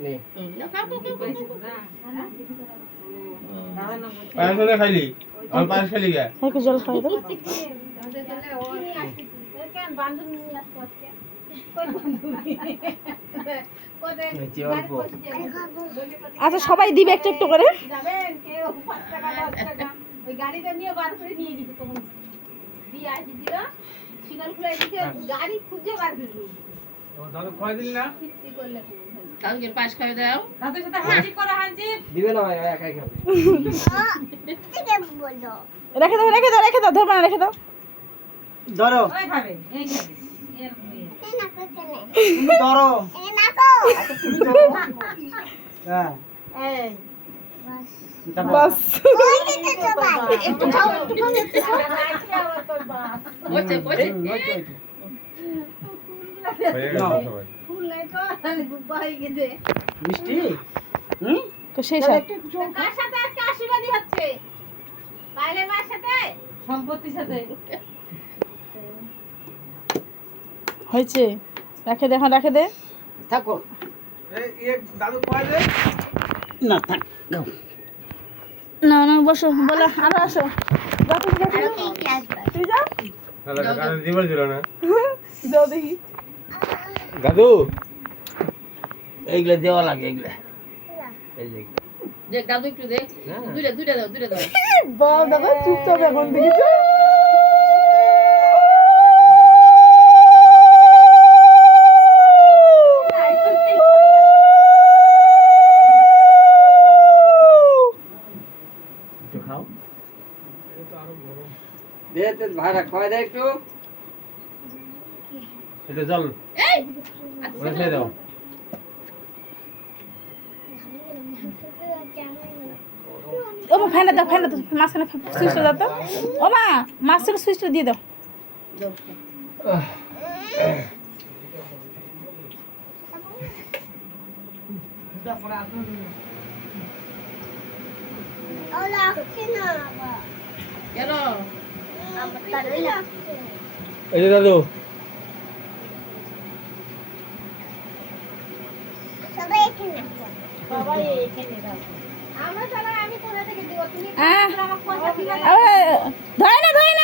নে পায়েস না খাইলি আর পায়েস খাইলি গা একটু জল খাই দাও আচ্ছা সবাই দিবে একটু একটু করে গাড়িটা নিয়ে বার করে নিয়ে গেছে তখন দিয়ে আসি দিল সিগন্যাল খুলে দিতে গাড়ি খুঁজে বার করে দাদু খাই দিলি না কাউকে পাশ খাওয়া দাও দাদুর সাথে হাঁচি করে হাঁচি দিবে না ভাই একাই খাবে রেখে দাও রেখে দাও রেখে দাও ধরবা না রেখে দাও ধরো ওই খাবে এই খাবে ধরো হ্যাঁ এই বাস একটু খাও একটু খাও একটু খাও আবার তোর বাস বসে বসে হয়ে গেল সবাই ফুল নাই তো গুব্বা হয়ে গেছে মিষ্টি তো সেই সাথে কার সাথে আজকে আশীর্বাদই হচ্ছে পাইলের মার সাথে সম্পত্তির সাথে হয়েছে রেখে দে এখন রেখে দে থাকো এই দাদু খাই দে না থাক দাও না না বসো বলো আরো আসো যাও তুমি যাও, তুমি যাও দাদা কানে দিবার দিল না যাও দেখি দাদু এইগুলা দেওয়া লাগে এইগুলা এই যে দেখ দাদু একটু দেখ দুইটা দাও বাবা দাদা চুপচাপ এখন দেখি একটু খাও দে তো ভাড়া খাওয়া দে একটু এটা জল এই ওটা খেয়ে দাও ও মা ফ্যানটা দাও মাঝখানে সুইচটা দাও তো ও মা মাছের সুইচটা দিয়ে দাও কেন এই যে দাদু সবাই এখানে দাও আমরা সবাই আমি কোথা থেকে দিব তুমি আহ, আমার পয়সা দিবে না ধরে না